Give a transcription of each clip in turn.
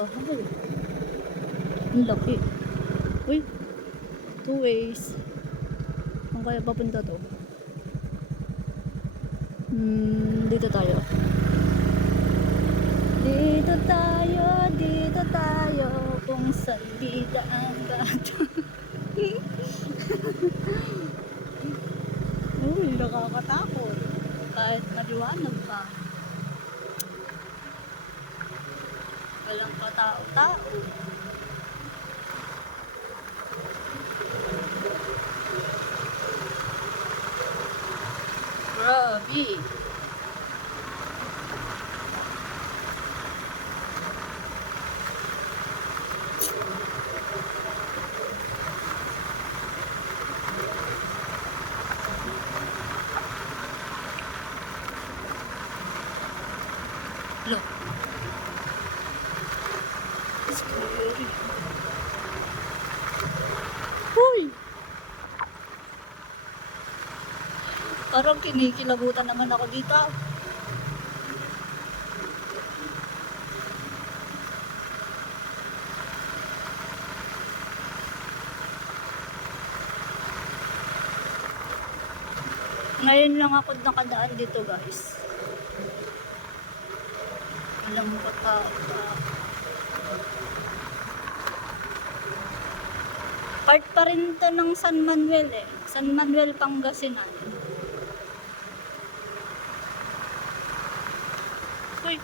bahay. Ang laki. Uy, two ways. Ang kaya papunta to? Dito tayo. Dito tayo, kung saan bida ang gato. Uy, nakakatakot. Kahit maliwanag pa. Walang katao-tao. Grabe. Look. Scary. Uy! Parang kinikilabutan naman ako dito. Ngayon lang ako nakadaan dito, guys. Walang katao. Part pa rin to ng San Manuel eh. San Manuel, Pangasinan. Uy!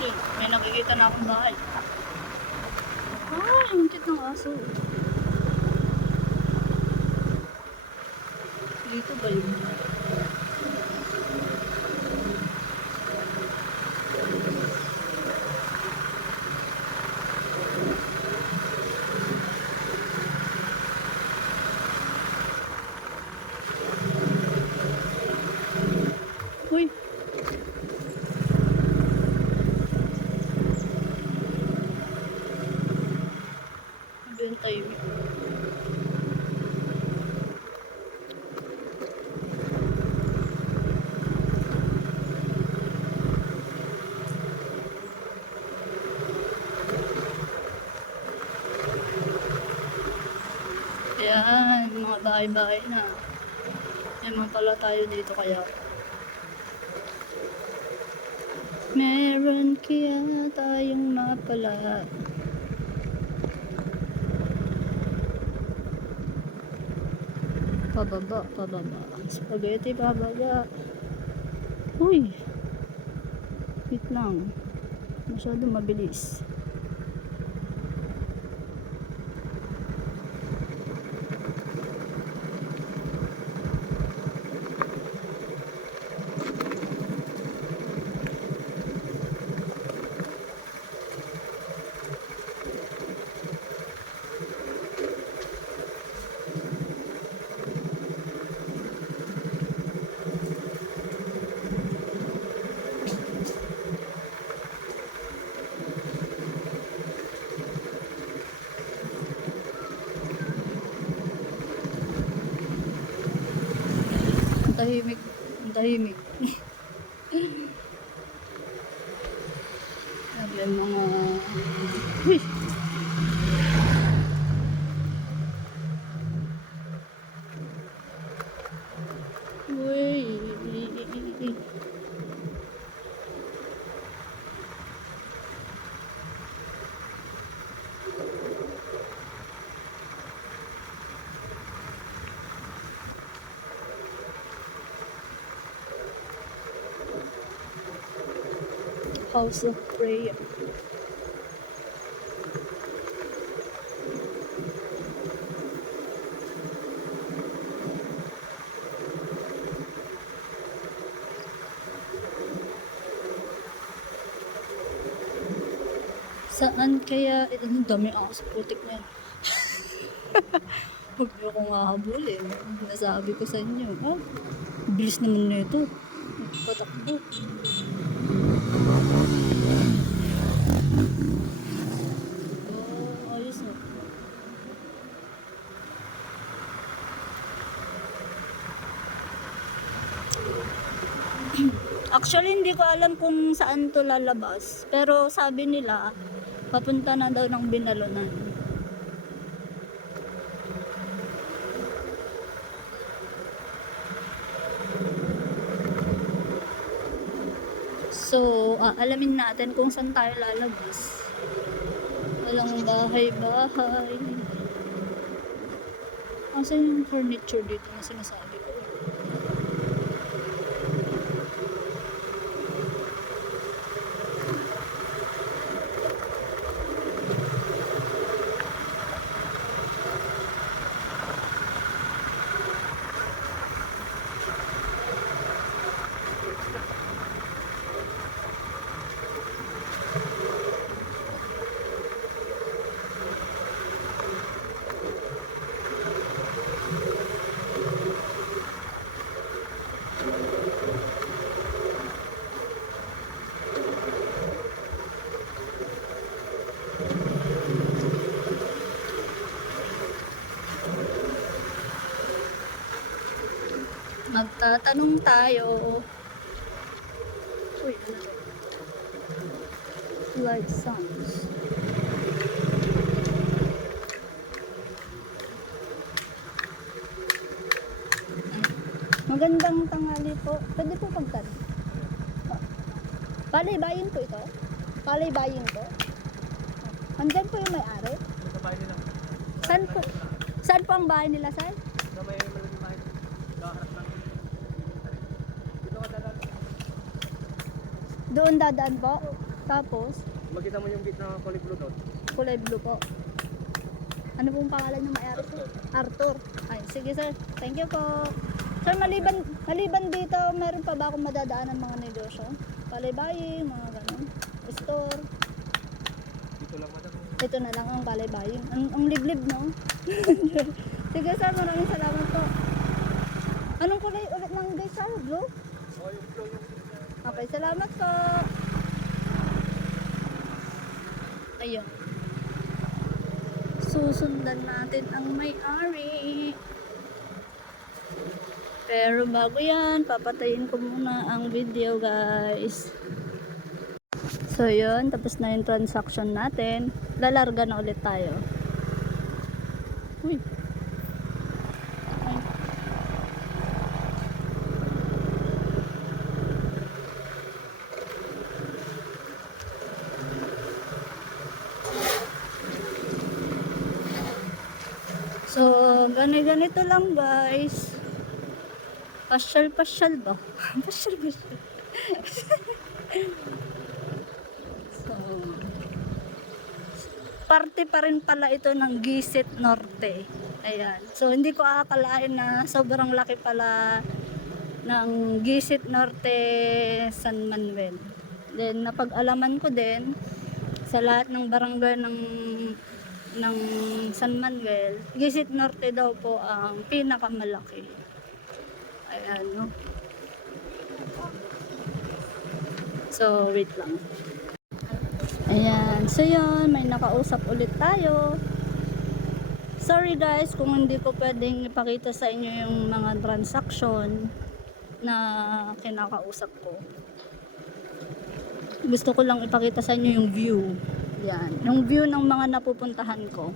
Uy, may nakikita na akong bahay. Ah, ang cute ng aso. Dito ba yun? Uy! Ano yung timing? Yan, mga bahay-bahay na. Yan man pala tayo dito kaya. Meron kaya tayong mapala. Pababa, pababa. Spaghetti, pababa. Uy! Wait lang. Masyado mabilis. Tahimik, tahimik. Sabi mga... Uy! Uy! House of Prayer. Saan kaya, ang dami ako sa putik na yan. Huwag niyo akong hahabulin. Nasabi ko sa inyo. Ah, bilis naman na ito. Patakbo. Oh, ayos na. Actually, hindi ko alam kung saan to lalabas. Pero sabi nila, papunta na daw ng Binalunan. So, alamin natin kung saan tayo lalabas. Walang bahay-bahay. Asan yung furniture dito na sinasabi ko? Magtatanong tayo. Uy, ano to? Light sounds. Magandang tanghali po. Pwede po pagtanong. Palay-bayin po ito? Palay-bayin po? Andyan po yung may-ari? Sa bahay nila. Saan po? Saan po ang bahay nila, Sir? Sa may malaking bahay. Kaharap lang. Dito ka dadaan. Doon dadaan po. Tapos, Makita mo yung gate na kulay blue doon. kulay blue po. Ano pong pangalan ng may-ari po? Arthur. Ay, sige sir. Thank you po. Sir, maliban dito, meron pa ba akong madadaan ng mga negosyo? Palay-baying, mga ganun. Store. Dito lang madam. Ito na lang ang palay-baying. Ang liblib, no? Sige sir, maraming salamat po. Anong kulay ulit ng gate sir? Blue? Oh, yung blue yung Okay, salamat po. Ayun. Susundan natin ang may-ari. Pero bago yan, papatayin ko muna ang video, guys. So yun, tapos na yung transaction natin. Lalarga na ulit tayo. Uy. Ay. So, ganito lang, guys. Pasyal ba? Pasyal. So, parte pa rin pala ito ng Gisit Norte. Ayan. So, hindi ko akalain na sobrang laki pala ng Gisit Norte San Manuel. Then, napag-alaman ko din sa lahat ng barangay ng San Manuel, Gisit Norte daw po ang pinakamalaki. Ayan, no? So, wait lang. Ayan. So, yun. May nakausap ulit tayo. Sorry guys kung hindi ko pwedeng ipakita sa inyo yung mga transaction na kinakausap ko. Gusto ko lang ipakita sa inyo yung view. Yan. Yung view ng mga napupuntahan ko.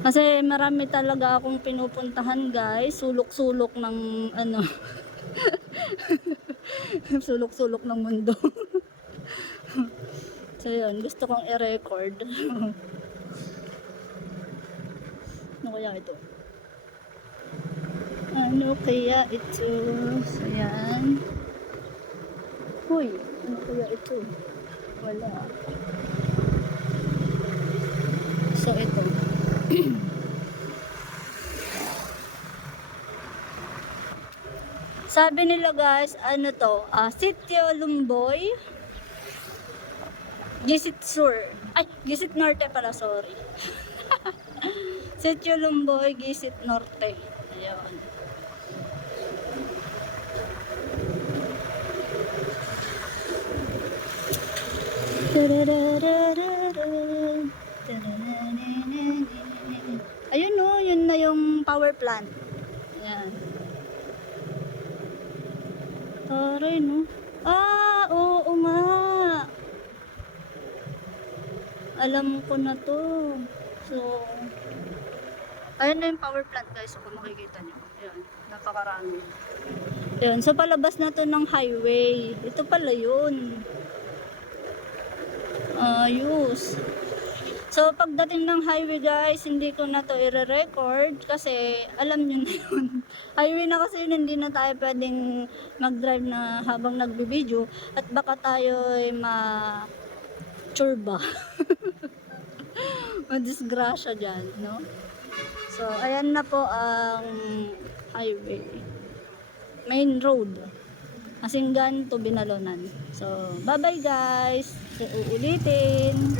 Kasi marami talaga akong pinupuntahan, guys. Sulok-sulok ng ano. Sulok-sulok ng mundo. So yun, gusto kong i-record. Ano kaya ito? Ano kaya ito? So yan. Uy, ano kaya ito? Wala. So ito. Sabi nila guys, ano to? Sitio Lumboy, Gisit Sur. Ay, Gisit Norte pala, sorry. Sitio Lumboy, Gisit Norte. Ayun. Ayun no, yun na yung power plant. Ayan. Aray, no? Ah, oo nga. Alam ko na to. So, ayun na yung power plant guys. So, kung makikita nyo. Ayan, napakarami. Ayan, so palabas na to ng highway. Ito pala yun. Ayos. So, pagdating ng highway guys, hindi ko na to i-record kasi alam nyo na yun. Highway na kasi yun, hindi na tayo pwedeng mag-drive na habang nagbibideo at baka tayo ay ma-churba. Madisgrasya dyan, no? So, ayan na po ang highway. Main road. Masinggan to Binalonan. So, bye-bye guys. So, uulitin.